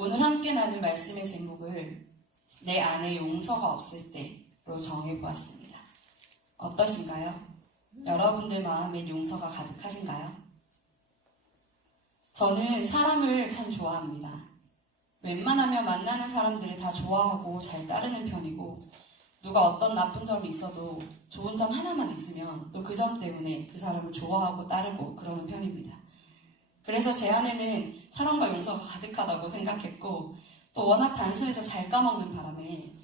오늘 함께 나눌 말씀의 제목을 내 안에 용서가 없을 때로 정해보았습니다. 어떠신가요? 여러분들 마음에 용서가 가득하신가요? 저는 사람을 참 좋아합니다. 웬만하면 만나는 사람들을 다 좋아하고 잘 따르는 편이고, 누가 어떤 나쁜 점이 있어도 좋은 점 하나만 있으면 또 그 점 때문에 그 사람을 좋아하고 따르고 그러는 편입니다. 그래서 제 안에는 사랑과 용서가 가득하다고 생각했고, 또 워낙 단순해서 잘 까먹는 바람에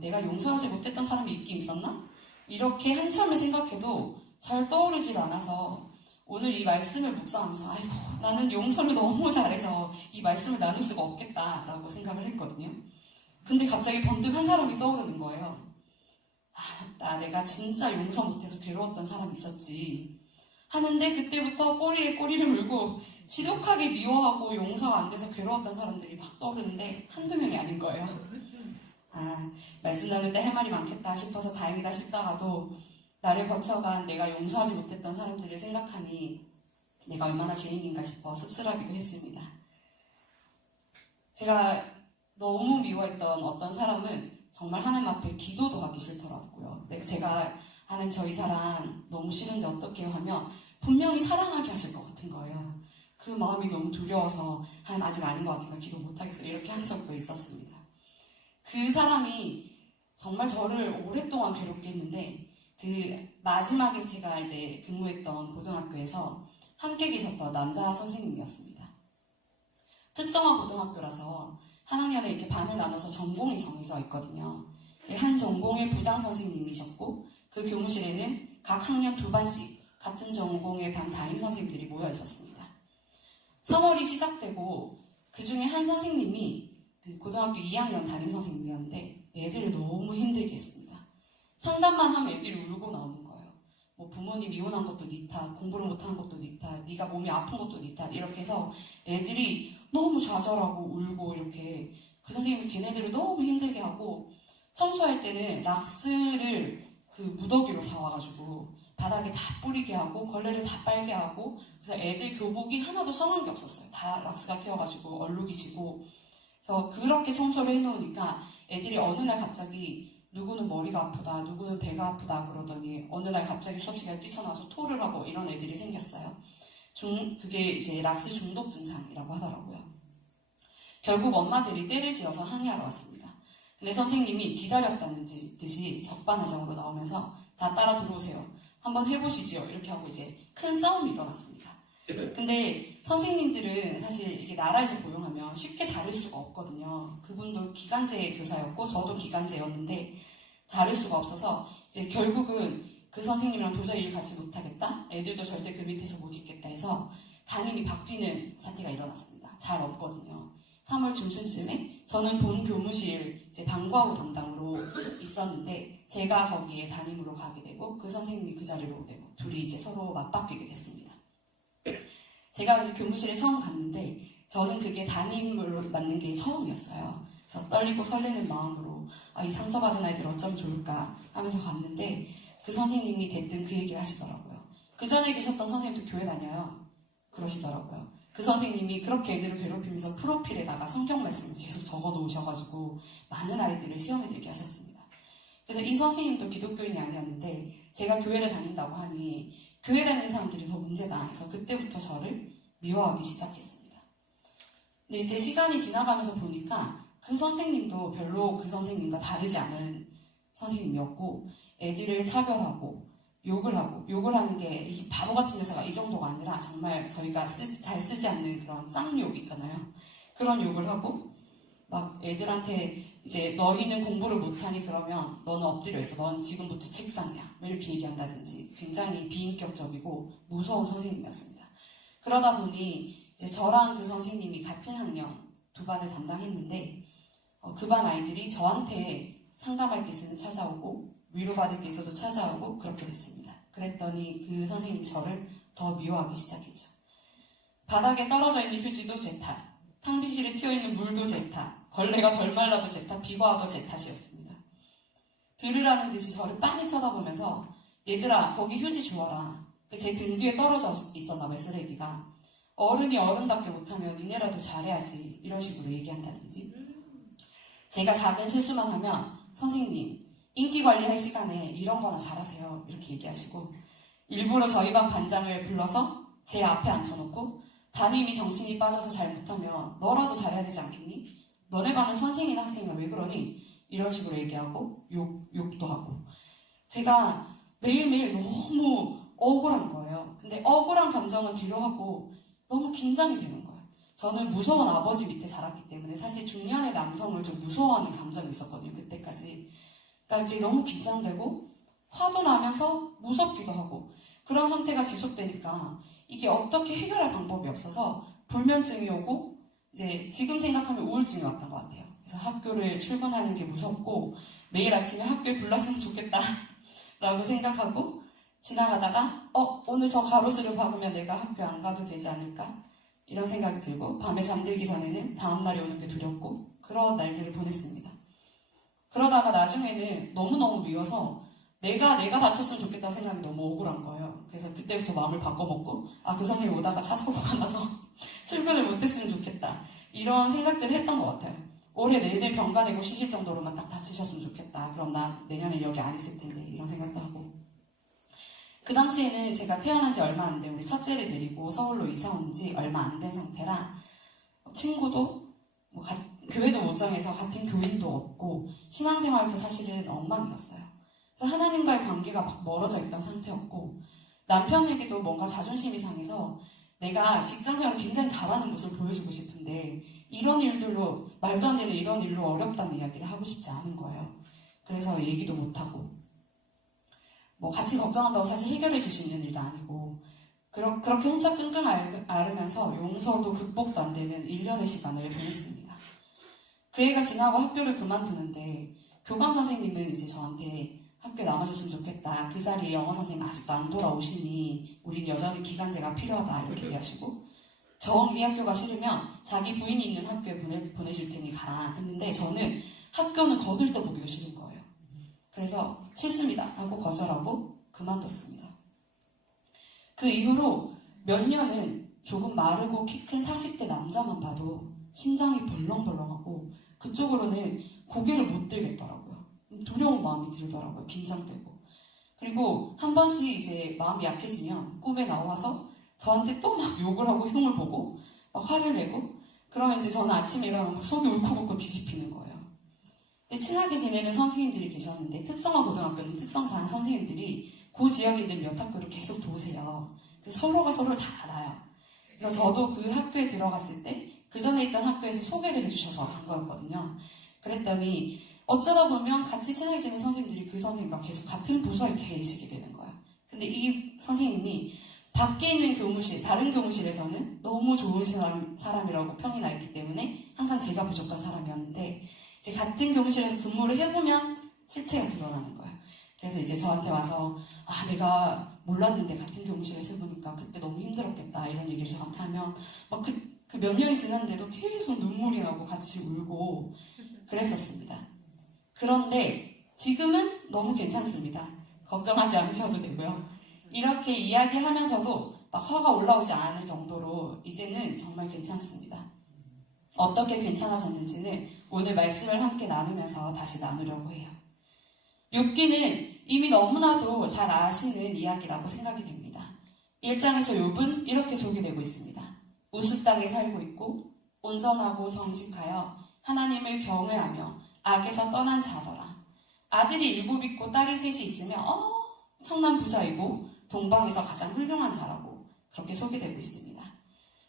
내가 용서하지 못했던 사람이 있긴 있었나? 이렇게 한참을 생각해도 잘 떠오르질 않아서 오늘 이 말씀을 묵상하면서 아이고, 나는 용서를 너무 잘해서 이 말씀을 나눌 수가 없겠다라고 생각을 했거든요. 근데 갑자기 번뜩 한 사람이 떠오르는 거예요. 내가 진짜 용서 못해서 괴로웠던 사람이 있었지 하는데, 그때부터 꼬리에 꼬리를 물고 지독하게 미워하고 용서가 안 돼서 괴로웠던 사람들이 막 떠오르는데 한두 명이 아닌 거예요. 말씀 나눌 때 할 말이 많겠다 싶어서 다행이다 싶다가도 나를 거쳐간 내가 용서하지 못했던 사람들을 생각하니 내가 얼마나 죄인인가 싶어 씁쓸하기도 했습니다. 제가 너무 미워했던 어떤 사람은 정말 하나님 앞에 기도도 하기 싫더라고요. 제가 하나님, 저 이 사람 너무 싫은데 어떻게 해요? 하면 분명히 사랑하게 하실 것 같은 거예요. 그 마음이 너무 두려워서 하나님 아직 아닌 것 같으니까 기도 못하겠어요. 이렇게 한 적도 있었습니다. 그 사람이 정말 저를 오랫동안 괴롭게 했는데, 그 마지막에 제가 이제 근무했던 고등학교에서 함께 계셨던 남자 선생님이었습니다. 특성화 고등학교라서 한 학년에 이렇게 반을 나눠서 전공이 정해져 있거든요. 한 전공의 부장 선생님이셨고, 그 교무실에는 각 학년 2반씩 같은 전공의 반 담임 선생님들이 모여 있었습니다. 3월이 시작되고 그 중에 한 선생님이 그 고등학교 2학년 담임 선생님이었는데 애들을 너무 힘들게 했습니다. 상담만 하면 애들이 울고 나오는 거예요. 뭐 부모님 이혼한 것도 네 탓, 공부를 못하는 것도 네 탓, 네가 몸이 아픈 것도 네 탓, 이렇게 해서 애들이 너무 좌절하고 울고, 이렇게 그 선생님이 걔네들을 너무 힘들게 하고, 청소할 때는 락스를 그 무더기로 사와가지고 바닥에 다 뿌리게 하고 걸레를 다 빨게 하고, 그래서 애들 교복이 하나도 성한 게 없었어요. 다 락스가 튀어가지고 얼룩이 지고. 그래서 그렇게 청소를 해놓으니까 애들이 어느 날 갑자기 누구는 머리가 아프다, 누구는 배가 아프다 그러더니 어느 날 갑자기 수업 시간에 뛰쳐나와서 토를 하고 이런 애들이 생겼어요. 그게 이제 락스 중독 증상이라고 하더라고요. 결국 엄마들이 떼를 지어서 항의하러 왔습니다. 근데 선생님이 기다렸다는 듯이 적반하장으로 나오면서 다 따라 들어오세요. 한번 해보시죠. 이렇게 하고 이제 큰 싸움이 일어났습니다. 근데 선생님들은 사실 이게 나라에서 고용하면 쉽게 자를 수가 없거든요. 그분도 기간제 교사였고 저도 기간제였는데 자를 수가 없어서 이제 결국은 그 선생님이랑 도저히 일 같이 못하겠다, 애들도 절대 그 밑에서 못 있겠다 해서 담임이 바뀌는 사태가 일어났습니다. 잘 없거든요. 3월 중순쯤에 저는 본 교무실 이제 방과후 담당으로 있었는데, 제가 거기에 담임으로 가게 되고 그 선생님이 그 자리로 오게 되고 둘이 이제 서로 맞바뀌게 됐습니다. 제가 이제 교무실에 처음 갔는데 저는 그게 담임으로 맡는 게 처음이었어요. 그래서 떨리고 설레는 마음으로 이 상처받은 아이들 어쩌면 좋을까 하면서 갔는데, 그 선생님이 대뜸 그 얘기를 하시더라고요. 그 전에 계셨던 선생님도 교회 다녀요. 그러시더라고요. 그 선생님이 그렇게 애들을 괴롭히면서 프로필에다가 성경 말씀을 계속 적어 놓으셔가지고 많은 아이들을 시험에 들게 하셨습니다. 그래서 이 선생님도 기독교인이 아니었는데 제가 교회를 다닌다고 하니 교회 다니는 사람들이 더 문제다 해서 그때부터 저를 미워하기 시작했습니다. 근데 이제 시간이 지나가면서 보니까 그 선생님도 별로 그 선생님과 다르지 않은 선생님이었고, 애들을 차별하고 욕을 하는 게 이 바보 같은 여자가 이 정도가 아니라 정말 저희가 잘 쓰지 않는 그런 쌍욕 있잖아요. 그런 욕을 하고 막 애들한테 이제 너희는 공부를 못하니 그러면 너는 엎드려 있어, 넌 지금부터 책상이야, 이렇게 얘기한다든지 굉장히 비인격적이고 무서운 선생님이었습니다. 그러다 보니 이제 저랑 그 선생님이 같은 학년 2반을 담당했는데 그 반 아이들이 저한테 상담할 게 있으면 찾아오고 위로받을 게 있어도 찾아오고 그렇게 됐습니다. 그랬더니 그 선생님이 저를 더 미워하기 시작했죠. 바닥에 떨어져 있는 휴지도 제 탓, 탕비실에 튀어있는 물도 제 탓, 걸레가 덜 말라도 제 탓, 비과도 제 탓이었습니다. 들으라는 듯이 저를 빤히 쳐다보면서 얘들아 거기 휴지 주워라. 제 등 뒤에 떨어져 있었나 봐요, 쓰레기가. 어른이 어른답게 못하면 니네라도 잘해야지 이런 식으로 얘기한다든지 제가 작은 실수만 하면 선생님 인기 관리할 시간에 이런 거나 잘하세요 이렇게 얘기하시고 일부러 저희 반 반장을 불러서 제 앞에 앉혀놓고 담임이 정신이 빠져서 잘 못하면 너라도 잘해야 되지 않겠니? 너네 반은 선생이나 학생이나 왜 그러니? 이런 식으로 얘기하고 욕도 하고 제가 매일매일 너무 억울한 거예요. 근데 억울한 감정은 뒤로 하고 너무 긴장이 되는 거예요. 저는 무서운 아버지 밑에 자랐기 때문에 사실 중년의 남성을 좀 무서워하는 감정이 있었거든요. 그때까지. 그러니까 이제 너무 긴장되고 화도 나면서 무섭기도 하고 그런 상태가 지속되니까 이게 어떻게 해결할 방법이 없어서 불면증이 오고 이제 지금 생각하면 우울증이 왔던 것 같아요. 그래서 학교를 출근하는 게 무섭고 매일 아침에 학교에 불렀으면 좋겠다 라고 생각하고 지나가다가 오늘 저 가로수를 박으면 내가 학교 안 가도 되지 않을까? 이런 생각이 들고 밤에 잠들기 전에는 다음날이 오는 게 두렵고 그런 날들을 보냈습니다. 그러다가 나중에는 너무너무 미워서 내가 다쳤으면 좋겠다는 생각이 너무 억울한 거예요. 그래서 그때부터 마음을 바꿔먹고 그 선생님 오다가 차 사고가 나서 출근을 못했으면 좋겠다. 이런 생각들을 했던 것 같아요. 올해 내내 병가 내고 쉬실 정도로만 딱 다치셨으면 좋겠다. 그럼 나 내년에 여기 안 있을 텐데 이런 생각도 하고 그 당시에는 제가 태어난 지 얼마 안 된 우리 첫째를 데리고 서울로 이사 온 지 얼마 안 된 상태라 친구도 교회도 못 정해서 같은 교인도 없고 신앙생활도 사실은 엉망이었어요. 그래서 하나님과의 관계가 막 멀어져 있던 상태였고 남편에게도 뭔가 자존심이 상해서 내가 직장생활을 굉장히 잘하는 모습을 보여주고 싶은데 이런 일들로 말도 안 되는 이런 일로 어렵다는 이야기를 하고 싶지 않은 거예요. 그래서 얘기도 못하고 같이 걱정한다고 사실 해결해 줄 수 있는 일도 아니고 그렇게 혼자 끙끙 앓으면서 용서도 극복도 안 되는 1년의 시간을 보냈습니다. 그 해가 지나고 학교를 그만두는데 교감 선생님은 이제 저한테 학교에 남아줬으면 좋겠다. 그 자리에 영어 선생님 아직도 안 돌아오시니 우린 여전히 기간제가 필요하다 이렇게 얘기하시고 정 이 학교가 싫으면 자기 부인이 있는 학교에 보내줄 테니 가라 했는데 저는 학교는 거들떠보기도 싫은 거예요. 그래서 싫습니다 하고 거절하고 그만뒀습니다. 그 이후로 몇 년은 조금 마르고 키 큰 40대 남자만 봐도 심장이 벌렁벌렁하고 그쪽으로는 고개를 못 들겠더라고요. 두려운 마음이 들더라고요. 긴장되고. 그리고 한 번씩 이제 마음이 약해지면 꿈에 나와서 저한테 또 막 욕을 하고 흉을 보고 막 화를 내고 그러면 이제 저는 아침에 일어나면 속이 울컥울컥 뒤집히는 거예요. 친하게 지내는 선생님들이 계셨는데 특성화 고등학교는 특성상 선생님들이 그 지역에 있는 몇 학교를 계속 도세요. 그래서 서로가 서로를 다 알아요. 그래서 저도 그 학교에 들어갔을 때 그 전에 있던 학교에서 소개를 해주셔서 간 거였거든요. 그랬더니 어쩌다 보면 같이 친하게 지내는 선생님들이 그 선생님과 계속 같은 부서에 계시게 되는 거예요. 근데 이 선생님이 밖에 있는 교무실, 다른 교무실에서는 너무 좋은 사람이라고 평이 나 있기 때문에 항상 제가 부족한 사람이었는데 이제 같은 교무실에서 근무를 해보면 실체가 드러나는 거예요. 그래서 이제 저한테 와서 내가 몰랐는데 같은 교무실에서 해보니까 그때 너무 힘들었겠다 이런 얘기를 저한테 하면 막 그 몇 년이 지났는데도 계속 눈물이 나고 같이 울고 그랬었습니다. 그런데 지금은 너무 괜찮습니다. 걱정하지 않으셔도 되고요. 이렇게 이야기하면서도 막 화가 올라오지 않을 정도로 이제는 정말 괜찮습니다. 어떻게 괜찮아졌는지는 오늘 말씀을 함께 나누면서 다시 나누려고 해요. 욥기는 이미 너무나도 잘 아시는 이야기라고 생각이 됩니다. 1장에서 욥은 이렇게 소개되고 있습니다. 우스 땅에 살고 있고 온전하고 정직하여 하나님을 경외하며 악에서 떠난 자더라. 아들이 7 있고 딸이 3이 있으며 엄청난 부자이고 동방에서 가장 훌륭한 자라고 그렇게 소개되고 있습니다.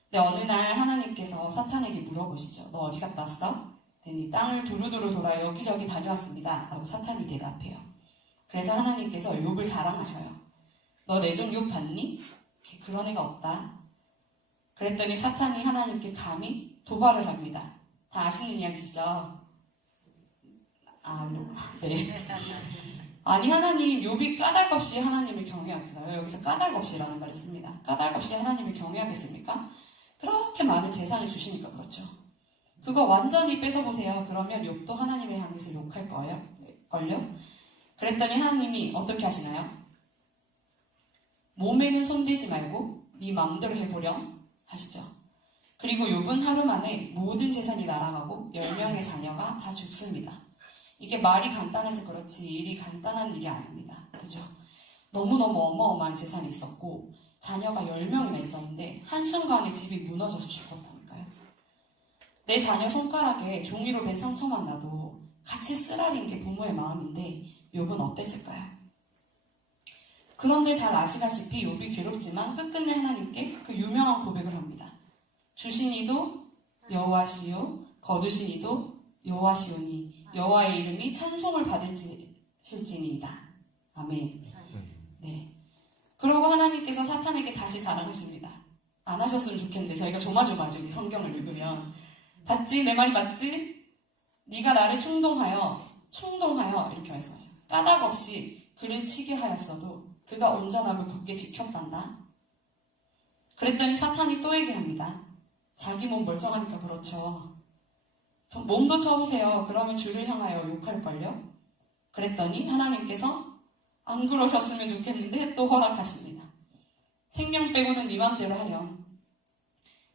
근데 어느 날 하나님께서 사탄에게 물어보시죠. 너 어디 갔다 왔어? 그랬더니 땅을 두루두루 돌아 여기저기 다녀왔습니다. 라고 사탄이 대답해요. 그래서 하나님께서 욥을 사랑하셔요. 너 내 종 욥 봤니? 그런 애가 없다. 그랬더니 사탄이 하나님께 감히 도발을 합니다. 다 아시는 이야기시죠? 네. 아니 하나님 욥이 까닭없이 하나님을 경외하잖아요. 여기서 까닭없이라는 말을 씁니다. 까닭없이 하나님을 경외하겠습니까? 그렇게 많은 재산을 주시니까 그렇죠. 그거 완전히 뺏어보세요. 그러면 욥도 하나님을 향해서 욕할 걸요? 그랬더니 하나님이 어떻게 하시나요? 몸에는 손대지 말고 네 마음대로 해보렴. 하시죠. 그리고 욥은 하루 만에 모든 재산이 날아가고 10명의 자녀가 다 죽습니다. 이게 말이 간단해서 그렇지 일이 간단한 일이 아닙니다. 그죠? 너무너무 어마어마한 재산이 있었고 자녀가 10명이나 있었는데 한순간에 집이 무너져서 죽었다니까요. 내 자녀 손가락에 종이로 맨 상처만 나도 같이 쓰라린 게 부모의 마음인데 욥은 어땠을까요? 그런데 잘 아시다시피 욥이 괴롭지만 끝끝내 하나님께 그 유명한 고백을 합니다. 주신 이도 여호와시요 거두신 이도 여호와시오니 여호와의 이름이 찬송을 받으실지니이다. 아멘. 네. 그러고 하나님께서 사탄에게 다시 자랑하십니다. 안 하셨으면 좋겠는데 저희가 조마조마하죠. 이 성경을 읽으면 봤지? 내 말이 맞지? 네가 나를 충동하여 이렇게 말씀하셔요. 까닭 없이 그를 치게 하였어도 그가 온전함을 굳게 지켰단다. 그랬더니 사탄이 또 얘기합니다. 자기 몸 멀쩡하니까 그렇죠. 몸도 쳐보세요. 그러면 주를 향하여 욕할걸요? 그랬더니 하나님께서 안 그러셨으면 좋겠는데 또 허락하십니다. 생명 빼고는 네 맘대로 하렴.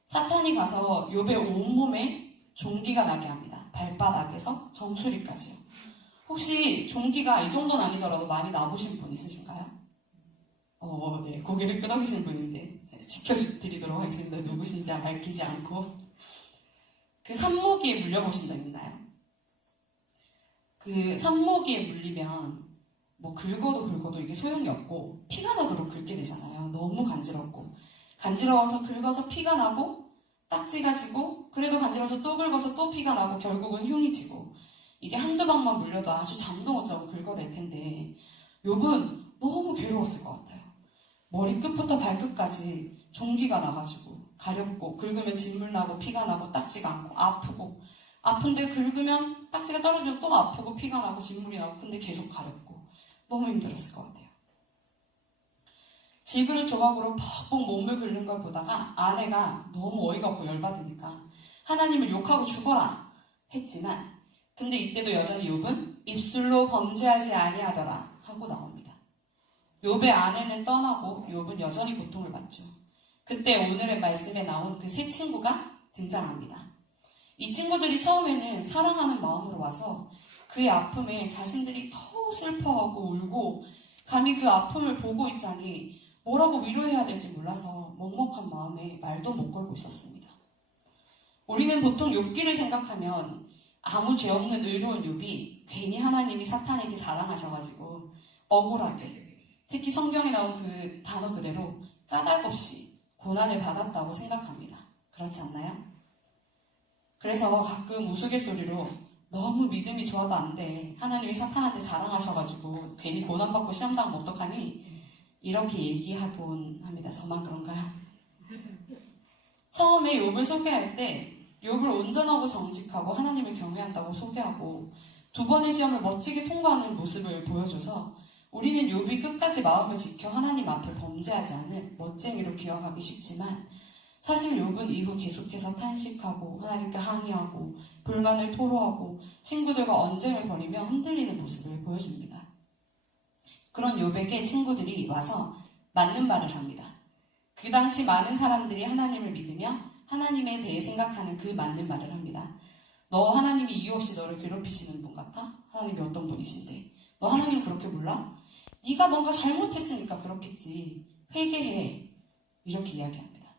사탄이 가서 욥의 온몸에 종기가 나게 합니다. 발바닥에서 정수리까지요. 혹시 종기가 이 정도는 아니더라도 많이 나보신 분 있으신가요? 네, 고개를 끄덕이신 분인데 지켜드리도록 하겠습니다. 누구신지 밝히지 않고. 그 산모기에 물려보신 적 있나요? 그 산모기에 물리면 뭐 긁어도 이게 소용이 없고 피가 나도록 긁게 되잖아요. 너무 간지럽고 간지러워서 긁어서 피가 나고 딱지가 지고 그래도 간지러워서 또 긁어서 또 피가 나고 결국은 흉이 지고 이게 한두 방만 물려도 아주 잠도 못 자고 긁어댈 텐데 욥은 너무 괴로웠을 것 같아요. 머리끝부터 발끝까지 종기가 나가지고 가렵고 긁으면 진물 나고 피가 나고 딱지가 않고 아프고 아픈데 긁으면 딱지가 떨어지면 또 아프고 피가 나고 진물이 나고 근데 계속 가렵고 너무 힘들었을 것 같아요. 지그릇 조각으로 퍽퍽 몸을 긁는 걸 보다가 아내가 너무 어이가 없고 열받으니까 하나님을 욕하고 죽어라 했지만 근데 이때도 여전히 욥은 입술로 범죄하지 아니하더라 하고 나옵니다. 욥의 아내는 떠나고 욥은 여전히 고통을 받죠. 그때 오늘의 말씀에 나온 그 세 친구가 등장합니다. 이 친구들이 처음에는 사랑하는 마음으로 와서 그의 아픔에 자신들이 더 슬퍼하고 울고 감히 그 아픔을 보고 있자니 뭐라고 위로해야 될지 몰라서 먹먹한 마음에 말도 못 걸고 있었습니다. 우리는 보통 욥기를 생각하면 아무 죄 없는 의로운 욥이 괜히 하나님이 사탄에게 자랑하셔가지고 억울하게 특히 성경에 나온 그 단어 그대로 까닭 없이 고난을 받았다고 생각합니다. 그렇지 않나요? 그래서 가끔 우스갯소리로 너무 믿음이 좋아도 안 돼. 하나님이 사탄한테 자랑하셔가지고 괜히 고난받고 시험당하면 어떡하니? 이렇게 얘기하곤 합니다. 저만 그런가요? 처음에 욥을 소개할 때 욥을 온전하고 정직하고 하나님을 경외한다고 소개하고 두 번의 시험을 멋지게 통과하는 모습을 보여줘서 우리는 욥이 끝까지 마음을 지켜 하나님 앞에 범죄하지 않은 멋쟁이로 기억하기 쉽지만 사실 욥은 이후 계속해서 탄식하고 하나님께 항의하고 불만을 토로하고 친구들과 언쟁을 벌이며 흔들리는 모습을 보여줍니다. 그런 욥에게 친구들이 와서 맞는 말을 합니다. 그 당시 많은 사람들이 하나님을 믿으며 하나님에 대해 생각하는 그 맞는 말을 합니다. 너 하나님이 이유 없이 너를 괴롭히시는 분 같아? 하나님이 어떤 분이신데? 너 하나님 그렇게 몰라? 네가 뭔가 잘못했으니까 그렇겠지. 회개해. 이렇게 이야기합니다.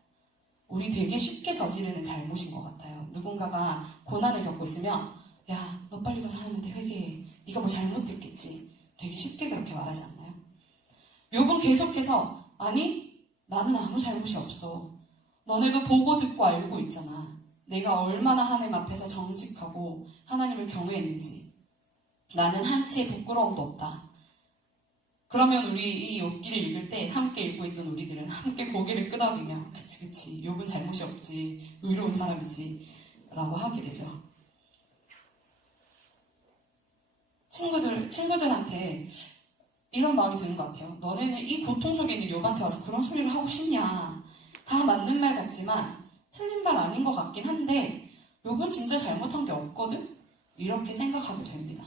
우리 되게 쉽게 저지르는 잘못인 것 같아요. 누군가가 고난을 겪고 있으면 야, 너 빨리 가서 하나님한테 회개해. 네가 뭐 잘못했겠지. 되게 쉽게 그렇게 말하지 않나요? 욥은 계속해서 아니, 나는 아무 잘못이 없어. 너네도 보고 듣고 알고 있잖아. 내가 얼마나 하나님 앞에서 정직하고 하나님을 경외했는지. 나는 한치의 부끄러움도 없다. 그러면 우리 이 욥기를 읽을 때 함께 읽고 있던 우리들은 함께 고개를 끄덕이며 그치 욥은 잘못이 없지 의로운 사람이지 라고 하게 되죠. 친구들한테 이런 마음이 드는 것 같아요. 너네는 이 고통 속에 있는 욥한테 와서 그런 소리를 하고 싶냐. 다 맞는 말 같지만 틀린 말 아닌 것 같긴 한데 욥은 진짜 잘못한 게 없거든? 이렇게 생각하게 됩니다.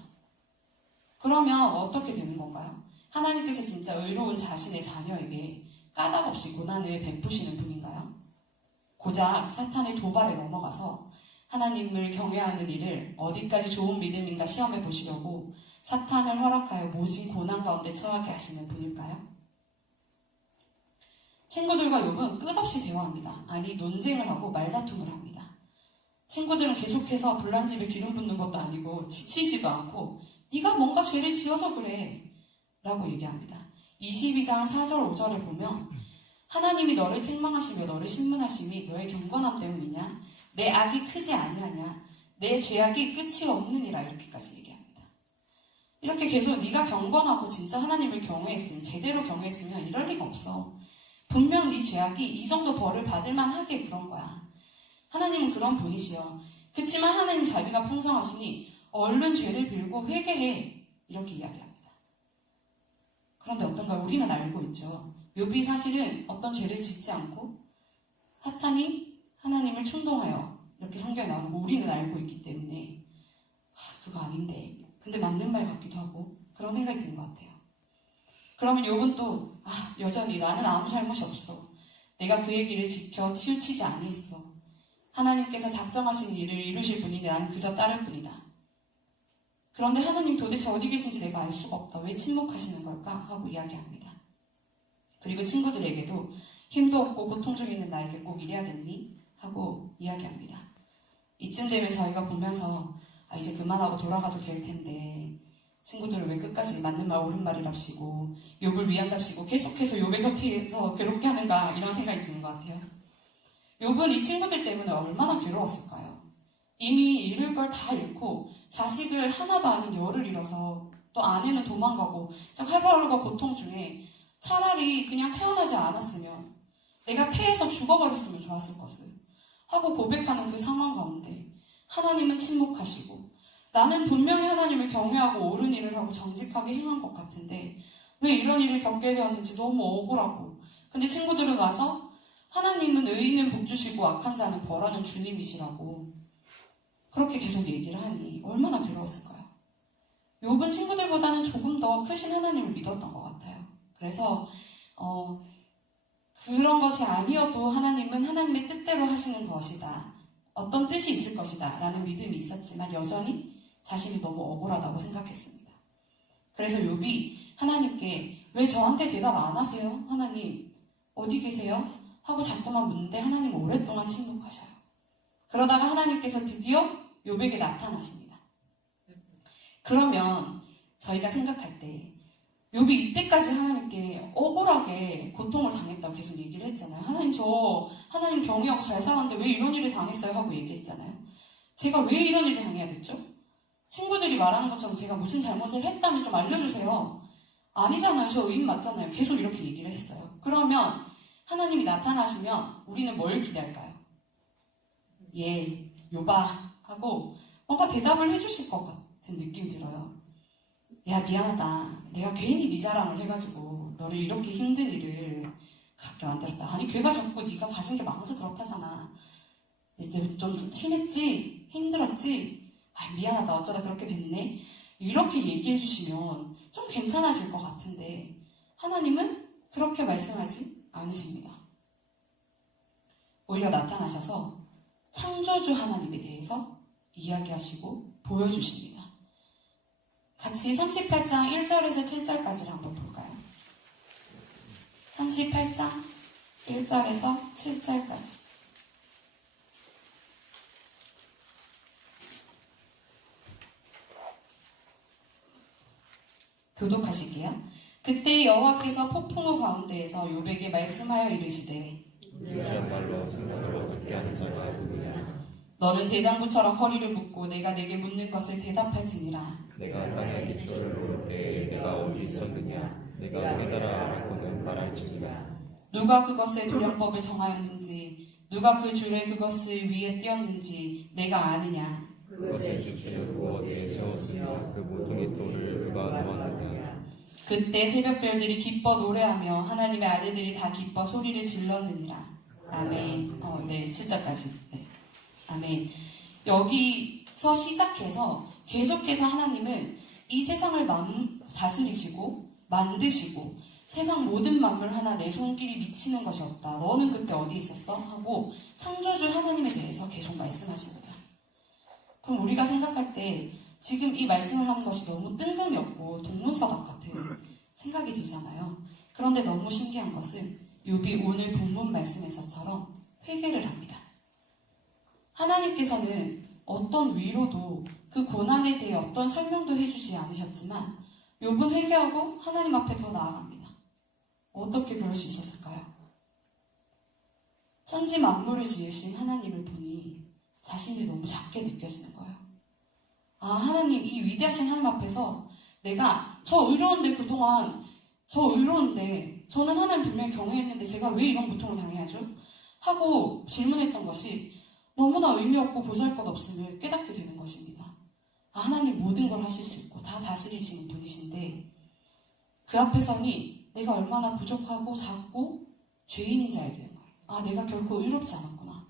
그러면 어떻게 되는 건가요? 하나님께서 진짜 의로운 자신의 자녀에게 까닭 없이 고난을 베푸시는 분인가요? 고작 사탄의 도발에 넘어가서 하나님을 경외하는 일을 어디까지 좋은 믿음인가 시험해 보시려고 사탄을 허락하여 모진 고난 가운데 처하게 하시는 분일까요? 친구들과 욥은 끝없이 대화합니다. 아니, 논쟁을 하고 말다툼을 합니다. 친구들은 계속해서 불난집에 기름 붓는 것도 아니고 지치지도 않고 네가 뭔가 죄를 지어서 그래 라고 얘기합니다. 22장 4절 5절을 보면 하나님이 너를 책망하시며 너를 신문하심이 너의 경건함 때문이냐? 내 악이 크지 아니하냐? 내 죄악이 끝이 없느니라 이렇게까지 얘기합니다. 이렇게 계속 네가 경건하고 진짜 하나님을 경외했으면 제대로 경외했으면 이럴 리가 없어. 분명 네 죄악이 이 정도 벌을 받을 만하게 그런 거야. 하나님은 그런 분이시여. 그치만 하나님 자비가 풍성하시니 얼른 죄를 빌고 회개해 이렇게 이야기합니다. 그런데 어떤가 우리는 알고 있죠. 욥이 사실은 어떤 죄를 짓지 않고 사탄이 하나님을 충동하여 이렇게 성경에 나오고 우리는 알고 있기 때문에 그거 아닌데 근데 맞는 말 같기도 하고 그런 생각이 드는 것 같아요. 그러면 욥은 또 여전히 나는 아무 잘못이 없어. 내가 그의 길을 지켜 치우치지 아니했어. 하나님께서 작정하신 일을 이루실 분인데 나는 그저 따를 뿐이다. 그런데 하나님 도대체 어디 계신지 내가 알 수가 없다. 왜 침묵하시는 걸까? 하고 이야기합니다. 그리고 친구들에게도 힘도 없고 고통 중에 있는 나에게 꼭 이래야겠니? 하고 이야기합니다. 이쯤 되면 저희가 보면서 이제 그만하고 돌아가도 될 텐데 친구들을 왜 끝까지 맞는 말 옳은 말이랍시고 욥을 위한답시고 계속해서 욥의 곁에서 괴롭게 하는가 이런 생각이 드는 것 같아요. 욥은 이 친구들 때문에 얼마나 괴로웠을까요? 이미 잃을 걸 다 잃고 자식을 하나도 아닌 열을 잃어서 또 아내는 도망가고 하루하루가 고통 중에 차라리 그냥 태어나지 않았으면 내가 태에서 죽어버렸으면 좋았을 것을 하고 고백하는 그 상황 가운데 하나님은 침묵하시고 나는 분명히 하나님을 경외하고 옳은 일을 하고 정직하게 행한 것 같은데 왜 이런 일을 겪게 되었는지 너무 억울하고 근데 친구들은 와서 하나님은 의인은 복 주시고 악한 자는 벌하는 주님이시라고 그렇게 계속 얘기를 하니 얼마나 괴로웠을까요? 욥은 친구들보다는 조금 더 크신 하나님을 믿었던 것 같아요. 그래서 그런 것이 아니어도 하나님은 하나님의 뜻대로 하시는 것이다. 어떤 뜻이 있을 것이다 라는 믿음이 있었지만 여전히 자신이 너무 억울하다고 생각했습니다. 그래서 욥이 하나님께 왜 저한테 대답 안 하세요? 하나님 어디 계세요? 하고 자꾸만 묻는데 하나님은 오랫동안 침묵하셔요. 그러다가 하나님께서 드디어 욥에게 나타나십니다. 그러면 저희가 생각할 때 욥이 이때까지 하나님께 억울하게 고통을 당했다고 계속 얘기를 했잖아요. 하나님 저 하나님 경외하고 잘 살았는데 왜 이런 일을 당했어요? 하고 얘기했잖아요. 제가 왜 이런 일을 당해야 됐죠? 친구들이 말하는 것처럼 제가 무슨 잘못을 했다면 좀 알려주세요. 아니잖아요. 저 의인 맞잖아요. 계속 이렇게 얘기를 했어요. 그러면 하나님이 나타나시면 우리는 뭘 기대할까요? 예, 욥아 하고 뭔가 대답을 해주실 것 같은 느낌이 들어요. 야 미안하다. 내가 괜히 네 자랑을 해가지고 너를 이렇게 힘든 일을 갖게 만들었다. 아니 걔가 자꾸 네가 가진 게 많아서 그렇다잖아. 이제 좀 심했지? 힘들었지? 미안하다. 어쩌다 그렇게 됐네. 이렇게 얘기해 주시면 좀 괜찮아질 것 같은데 하나님은 그렇게 말씀하지 않으십니다. 오히려 나타나셔서 창조주 하나님에 대해서 이야기하시고 보여주십니다. 같이 38장 1절에서 7절까지를 한번 볼까요? 38장 1절에서 7절까지. 교독하실게요. 그때 여호와께서 폭풍우 가운데에서 욥에게 말씀하여 이르시되 유지한말로 생각을 어둡게 하는 자가 누구냐? 너는 대장부처럼 허리를 묶고 내가 내게 묻는 것을 대답할지니라. 내가 땅의 기초를 놓을 때에 내가 어디 있었느냐? 내가 깨달아 알았거든 말할지니라. 누가 그것의 도령법을 정하였는지 누가 그 줄에 그것을 위에 띄었는지 내가 아느냐? 그것의 주체를 누구 어디에 세웠으며 그 모퉁이 돌을 누가 놓았느냐? 그때 새벽별들이 기뻐 노래하며 하나님의 아들들이 다 기뻐 소리를 질렀느니라. 아멘. 네, 7절까지. 네. 아멘. 여기서 시작해서 계속해서 하나님은 이 세상을 다스리시고 만드시고 세상 모든 만물 하나 내 손길이 미치는 것이 없다. 너는 그때 어디 있었어? 하고 창조주 하나님에 대해서 계속 말씀하신 거야. 그럼 우리가 생각할 때 지금 이 말씀을 하는 것이 너무 뜬금이 없고 동문서답 같은 생각이 들잖아요. 그런데 너무 신기한 것은 욥이 오늘 본문 말씀에서처럼 회개를 합니다. 하나님께서는 어떤 위로도 그 고난에 대해 어떤 설명도 해주지 않으셨지만 욥은 회개하고 하나님 앞에 더 나아갑니다. 어떻게 그럴 수 있었을까요? 천지 만물을 지으신 하나님을 보니 자신이 너무 작게 느껴지는 거예요. 아, 하나님, 이 위대하신 하나님 앞에서 내가 저 의로운데 그동안 저 의로운데 저는 하나님 분명히 경외했는데 제가 왜 이런 고통을 당해야죠? 하고 질문했던 것이 너무나 의미 없고 보잘것없음을 깨닫게 되는 것입니다. 아, 하나님 모든 걸 하실 수 있고 다 다스리시는 분이신데 그 앞에 서니 내가 얼마나 부족하고 작고 죄인인지 알게 된 거예요. 아, 내가 결코 의롭지 않았구나.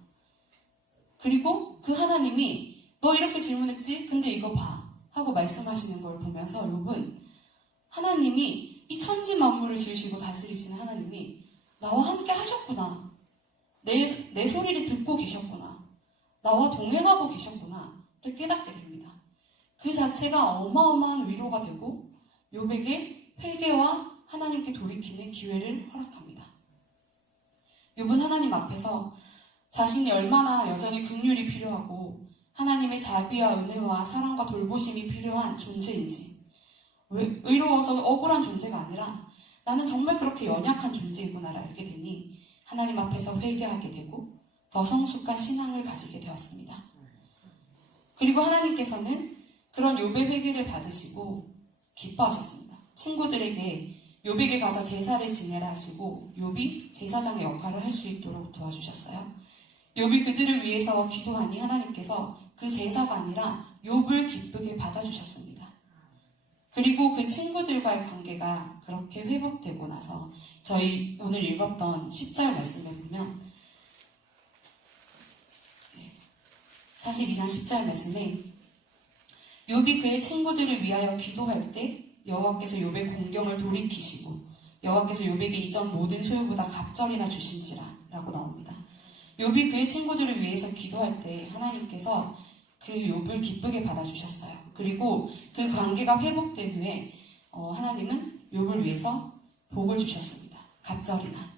그리고 그 하나님이 너 이렇게 질문했지? 근데 이거 봐 하고 말씀하시는 걸 보면서 욥은 하나님이 이 천지 만물을 지으시고 다스리시는 하나님이 나와 함께 하셨구나. 내 소리를 듣고 계셨구나. 나와 동행하고 계셨구나. 를 깨닫게 됩니다. 그 자체가 어마어마한 위로가 되고 욥에게 회개와 하나님께 돌이키는 기회를 허락합니다. 욥은 하나님 앞에서 자신이 얼마나 여전히 긍휼이 필요하고 하나님의 자비와 은혜와 사랑과 돌보심이 필요한 존재인지, 의로워서 억울한 존재가 아니라 나는 정말 그렇게 연약한 존재이구나를 알게 되니 하나님 앞에서 회개하게 되고 더 성숙한 신앙을 가지게 되었습니다. 그리고 하나님께서는 그런 욥의 회개를 받으시고 기뻐하셨습니다. 친구들에게 욥에게 가서 제사를 지내라 하시고 욥이 제사장의 역할을 할 수 있도록 도와주셨어요. 욥이 그들을 위해서 기도하니 하나님께서 그 제사가 아니라 욥을 기쁘게 받아주셨습니다. 그리고 그 친구들과의 관계가 그렇게 회복되고 나서 저희 오늘 읽었던 10절 말씀을 보면 42장 10절 말씀에 욥이 그의 친구들을 위하여 기도할 때 여호와께서 욥의 공경을 돌이키시고 여호와께서 욥에게 이전 모든 소유보다 갑절이나 주신지라 라고 나옵니다. 욥이 그의 친구들을 위해서 기도할 때 하나님께서 그 욥을 기쁘게 받아주셨어요. 그리고 그 관계가 회복된 후에 하나님은 욥을 위해서 복을 주셨습니다. 갑절이나.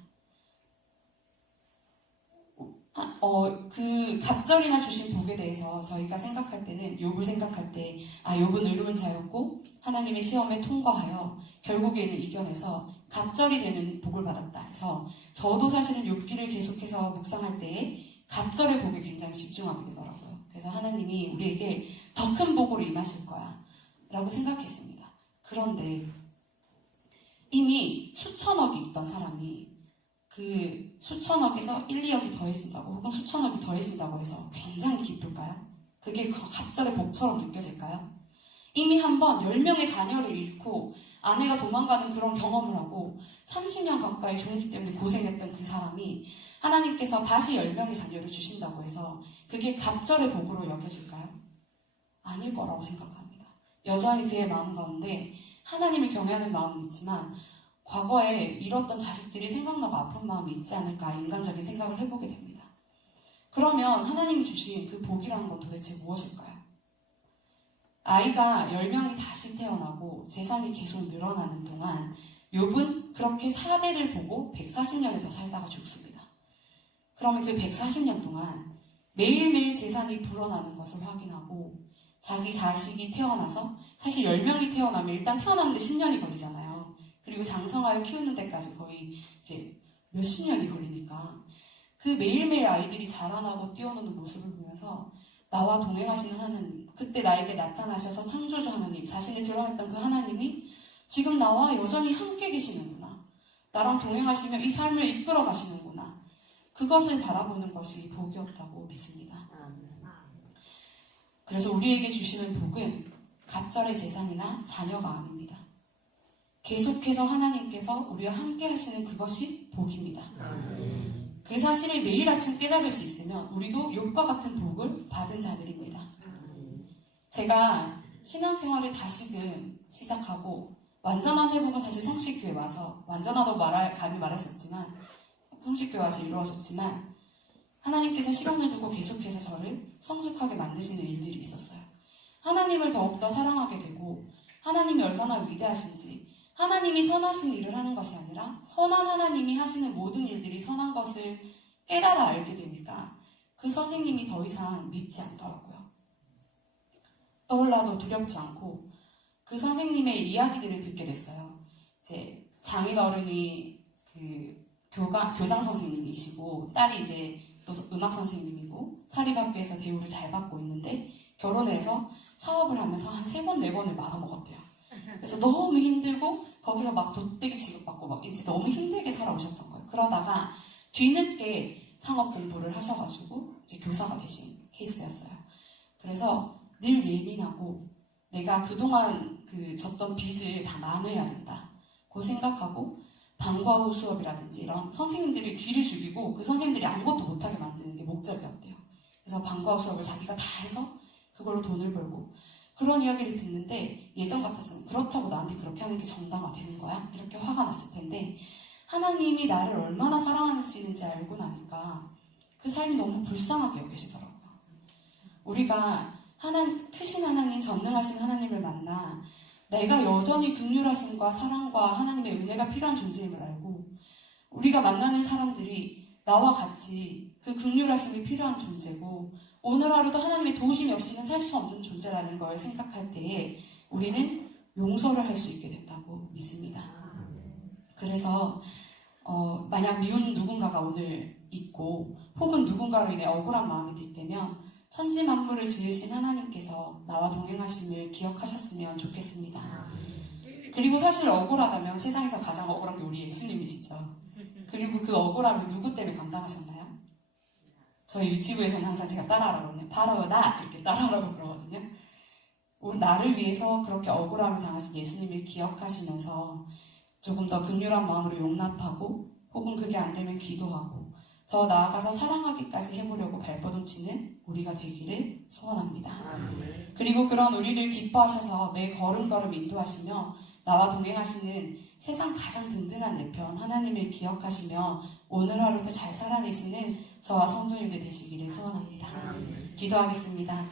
그 갑절이나 주신 복에 대해서 저희가 생각할 때는 욥을 생각할 때 욥은 의로운 자였고 하나님의 시험에 통과하여 결국에는 이겨내서 갑절이 되는 복을 받았다 해서 저도 사실은 욥기를 계속해서 묵상할 때에 갑절의 복에 굉장히 집중하게 되더라고요. 그래서 하나님이 우리에게 더 큰 복으로 임하실 거야 라고 생각했습니다. 그런데 이미 수천억이 있던 사람이 그 수천억에서 1, 2억이 더해진다고 혹은 수천억이 더해진다고 해서 굉장히 기쁠까요? 그게 갑절의 복처럼 느껴질까요? 이미 한번 10명의 자녀를 잃고 아내가 도망가는 그런 경험을 하고 30년 가까이 종기 때문에 고생했던 그 사람이 하나님께서 다시 10명의 자녀를 주신다고 해서 그게 갑절의 복으로 여겨질까요? 아닐 거라고 생각합니다. 여전히 그의 마음 가운데 하나님을 경외하는 마음은 있지만 과거에 잃었던 자식들이 생각나고 아픈 마음이 있지 않을까 인간적인 생각을 해보게 됩니다. 그러면 하나님이 주신 그 복이라는 건 도대체 무엇일까요? 아이가 10명이 다시 태어나고 재산이 계속 늘어나는 동안 욥은 그렇게 4대를 보고 140년을 더 살다가 죽습니다. 그러면 그 140년 동안 매일매일 재산이 불어나는 것을 확인하고 자기 자식이 태어나서 사실 10명이 태어나면 일단 태어났는데 10년이 걸리잖아요. 그리고 장성하여 키우는 데까지 거의 이제 몇십 년이 걸리니까 그 매일매일 아이들이 자라나고 뛰어노는 모습을 보면서 나와 동행하시는 하나님, 그때 나에게 나타나셔서 창조주 하나님, 자신을 드러냈던 그 하나님이 지금 나와 여전히 함께 계시는구나. 나랑 동행하시며 이 삶을 이끌어 가시는구나. 그것을 바라보는 것이 복이었다고 믿습니다. 그래서 우리에게 주시는 복은 갑절의 재산이나 자녀가 아닙니다. 계속해서 하나님께서 우리와 함께 하시는 그것이 복입니다. 그 사실을 매일 아침 깨달을 수 있으면 우리도 욥과 같은 복을 받은 자들입니다. 제가 신앙생활을 다시금 시작하고 완전한 회복은 사실 성식교회 와서, 완전하다고 감히 말할 수 없지만 성식교회 와서 이루어졌지만, 하나님께서 시간을 두고 계속해서 저를 성숙하게 만드시는 일들이 있었어요. 하나님을 더욱더 사랑하게 되고, 하나님이 얼마나 위대하신지, 하나님이 선하신 일을 하는 것이 아니라 선한 하나님이 하시는 모든 일들이 선한 것을 깨달아 알게 되니까 그 선생님이 더 이상 밉지 않더라고요. 떠올라도 두렵지 않고 그 선생님의 이야기들을 듣게 됐어요. 이제 장인어른이 교장 선생님이시고, 딸이 이제 또 음악 선생님이고, 사립학교에서 대우를 잘 받고 있는데 결혼을 해서 사업을 하면서 한 3번, 4번을 말아먹었대요. 그래서 너무 힘들고 거기서 막 돗대기 취급받고 막 이제 너무 힘들게 살아오셨던 거예요. 그러다가 뒤늦게 상업 공부를 하셔가지고 이제 교사가 되신 케이스였어요. 그래서 늘 예민하고 내가 그동안 졌던 빚을 다 나눠야 된다고 생각하고, 방과 후 수업이라든지 이런 선생님들이 귀를 죽이고 그 선생님들이 아무것도 못하게 만드는 게 목적이었대요. 그래서 방과 후 수업을 자기가 다 해서 그걸로 돈을 벌고, 그런 이야기를 듣는데 예전 같았으면 그렇다고 나한테 그렇게 하는 게 정당화되는 거야? 이렇게 화가 났을 텐데, 하나님이 나를 얼마나 사랑하시는지 알고 나니까 그 삶이 너무 불쌍하게 여기시더라고요. 우리가 크신 하나님, 전능하신 하나님을 만나 내가 여전히 긍휼하심과 사랑과 하나님의 은혜가 필요한 존재임을 알고, 우리가 만나는 사람들이 나와 같이 그 긍휼하심이 필요한 존재고 오늘 하루도 하나님의 도우심이 없이는 살 수 없는 존재라는 걸 생각할 때에 우리는 용서를 할 수 있게 된다고 믿습니다. 그래서 만약 미운 누군가가 오늘 있고 혹은 누군가로 인해 억울한 마음이 들 때면 천지 만물을 지으신 하나님께서 나와 동행하심을 기억하셨으면 좋겠습니다. 그리고 사실 억울하다면 세상에서 가장 억울한 게 우리 예수님이시죠. 그리고 그 억울함을 누구 때문에 감당하셨나요? 저희 유치부에서는 항상 제가 따라하라거든요. 바로 나! 이렇게 따라하라고 그러거든요. 나를 위해서 그렇게 억울함을 당하신 예수님을 기억하시면서 조금 더 긍휼한 마음으로 용납하고, 혹은 그게 안 되면 기도하고 더 나아가서 사랑하기까지 해보려고 발버둥치는 우리가 되기를 소원합니다. 그리고 그런 우리를 기뻐하셔서 매 걸음걸음 인도하시며 나와 동행하시는 세상 가장 든든한 내 편 하나님을 기억하시며 오늘 하루도 잘 살아내시는 저와 성도님들 되시기를 소원합니다. 기도하겠습니다.